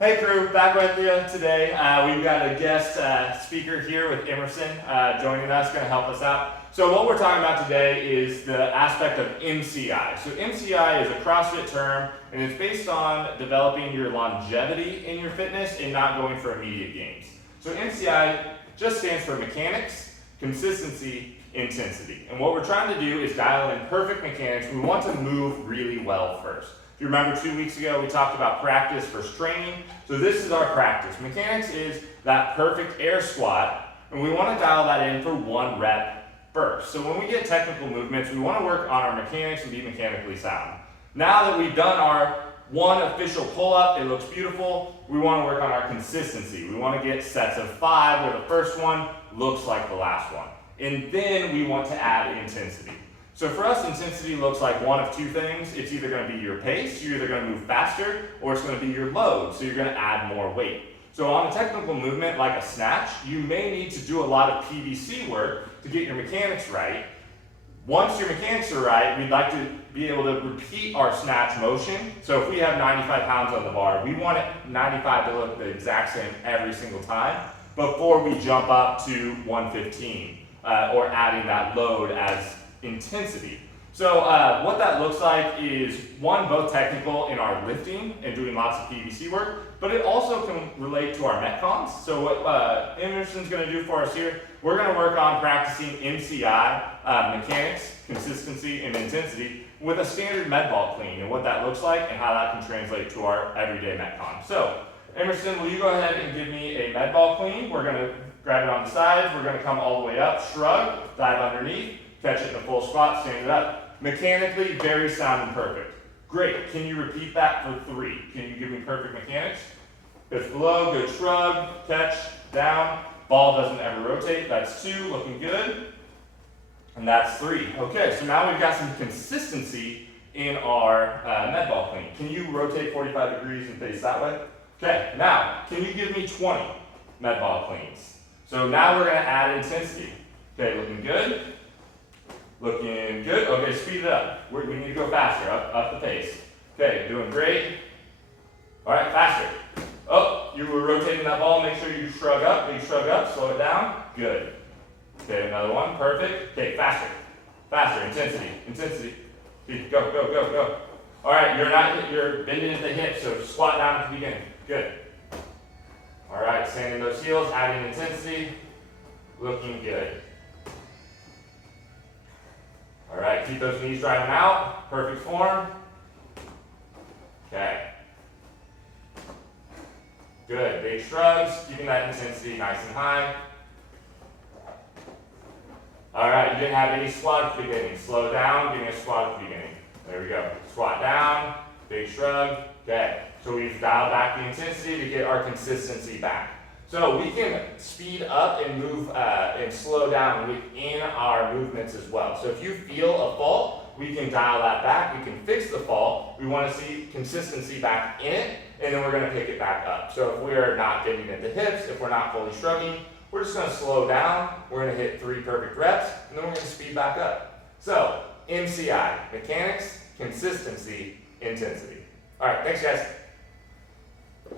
Hey crew, back with you today. We've got a guest speaker here with Emerson joining us, going to help us out. So what we're talking about today is the aspect of M.C.I. So M.C.I is a CrossFit term, and it's based on developing your longevity in your fitness and not going for immediate gains. So M.C.I just stands for mechanics, consistency, intensity. And what we're trying to do is dial in perfect mechanics. We want to move really well first. If you remember 2 weeks ago, we talked about practice versus training. So this is our practice. Mechanics is that perfect air squat, and we want to dial that in for 1 rep first. So when we get technical movements, we want to work on our mechanics and be mechanically sound. Now that we've done our 1 official pull-up, it looks beautiful, we want to work on our consistency. We want to get sets of 5 where the first one looks like the last one. And then we want to add intensity. So for us, intensity looks like one of 2 things. It's either going to be your pace, you're either going to move faster, or it's going to be your load, so you're going to add more weight. So on a technical movement like a snatch, you may need to do a lot of PVC work to get your mechanics right. Once your mechanics are right, we'd like to be able to repeat our snatch motion. So if we have 95 pounds on the bar, we want it 95 to look the exact same every single time before we jump up to 115 or adding that load as intensity. So what that looks like is both technical in our lifting and doing lots of PVC work, but it also can relate to our metcons. So what Emerson's going to do for us here, we're going to work on practicing M.C.I, mechanics, consistency, and intensity with a standard med ball clean and what that looks like and how that can translate to our everyday metcon. So Emerson, will you go ahead and give me a med ball clean? We're going to grab it on the sides, we're going to come all the way up, shrug, dive underneath, catch it in a full squat, stand it up. Mechanically, very sound and perfect. Great. Can you repeat that for 3? Can you give me perfect mechanics? Good flow, good shrug, catch, down. Ball doesn't ever rotate. That's 2, looking good. And that's 3. Okay, so now we've got some consistency in our med ball clean. Can you rotate 45 degrees and face that way? Okay, now, can you give me 20 med ball cleans? So now we're going to add intensity. Okay, looking good. Looking good. Okay, speed it up. We need to go faster, up the pace. Okay, doing great. All right, faster. Oh, you were rotating that ball. Make sure you shrug up. Big shrug up. Slow it down. Good. Okay, another one. Perfect. Okay, faster. Faster. Intensity. Intensity. Go, go, go, go. All right, you're bending at the hips, so squat down at the beginning. Good. All right, sanding those heels, adding intensity. Looking good. All right, keep those knees driving out. Perfect form. Okay. Good. Big shrugs, keeping that intensity nice and high. All right, you didn't have any squat at the beginning. Slow down, give me a squat at the beginning. There we go. Squat down, big shrug. Okay, so we've dialed back the intensity to get our consistency back. So we can speed up and move and slow down within our movements as well. So if you feel a fault, we can dial that back. We can fix the fault. We want to see consistency back in it, and then we're going to pick it back up. So if we're not getting at the hips, if we're not fully shrugging, we're just going to slow down. We're going to hit 3 perfect reps, and then we're going to speed back up. So M.C.I, mechanics, consistency, intensity. All right, thanks guys.